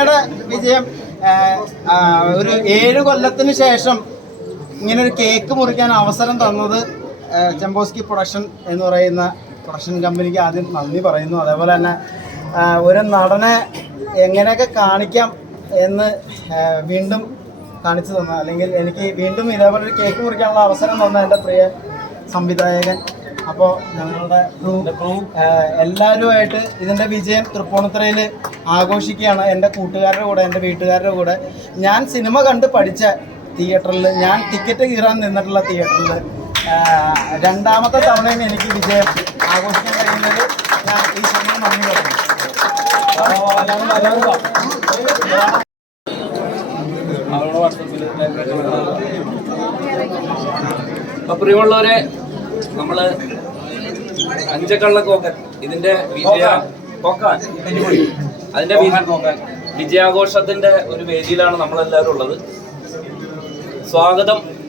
യുടെ വിജയം ഒരു ഏഴ് കൊല്ലത്തിന് ശേഷം ഇങ്ങനെ ഒരു കേക്ക് മുറിക്കാൻ അവസരം തന്നത് ചെമ്പോസ്കി പ്രൊഡക്ഷൻ എന്ന് പറയുന്ന പ്രൊഡക്ഷൻ കമ്പനിക്ക് ആദ്യം നന്ദി പറയുന്നു. അതേപോലെ തന്നെ ഒരു നടനെ എങ്ങനെയൊക്കെ കാണിക്കാം എന്ന് വീണ്ടും കാണിച്ചു തന്ന. അല്ലെങ്കിൽ എനിക്ക് വീണ്ടും ഇതേപോലെ ഒരു കേക്ക് മുറിക്കാനുള്ള അവസരം തന്ന എന്റെ പ്രിയ സംവിധായകൻ. അപ്പോൾ ഞങ്ങളുടെ എല്ലാവരുമായിട്ട് ഇതിന്റെ വിജയം തൃപ്പൂണിത്തുറയിൽ ആഘോഷിക്കുകയാണ് എന്റെ കൂട്ടുകാരുടെ കൂടെ എന്റെ വീട്ടുകാരുടെ കൂടെ. ഞാൻ സിനിമ കണ്ട് പഠിച്ച തിയേറ്ററിൽ ഞാൻ ടിക്കറ്റ് കീറാൻ നിന്നിട്ടുള്ള തിയേറ്ററിൽ രണ്ടാമത്തെ തവണയും എനിക്ക് വിജയം ആഘോഷിക്കാൻ കഴിയുന്നത്. ഞാൻ ഈ സമയം നന്ദി പറഞ്ഞു അപ്പൊ പ്രിയമുള്ളവരെ നമ്മൾ അഞ്ചക്കള്ള കോക്കൻ ഇതിന്റെ വിജയ കോക്കാൻ. അതിന്റെ വിജയാഘോഷത്തിന്റെ ഒരു വേദിയിലാണ് നമ്മളെല്ലാവരും ഉള്ളത്. സ്വാഗതം.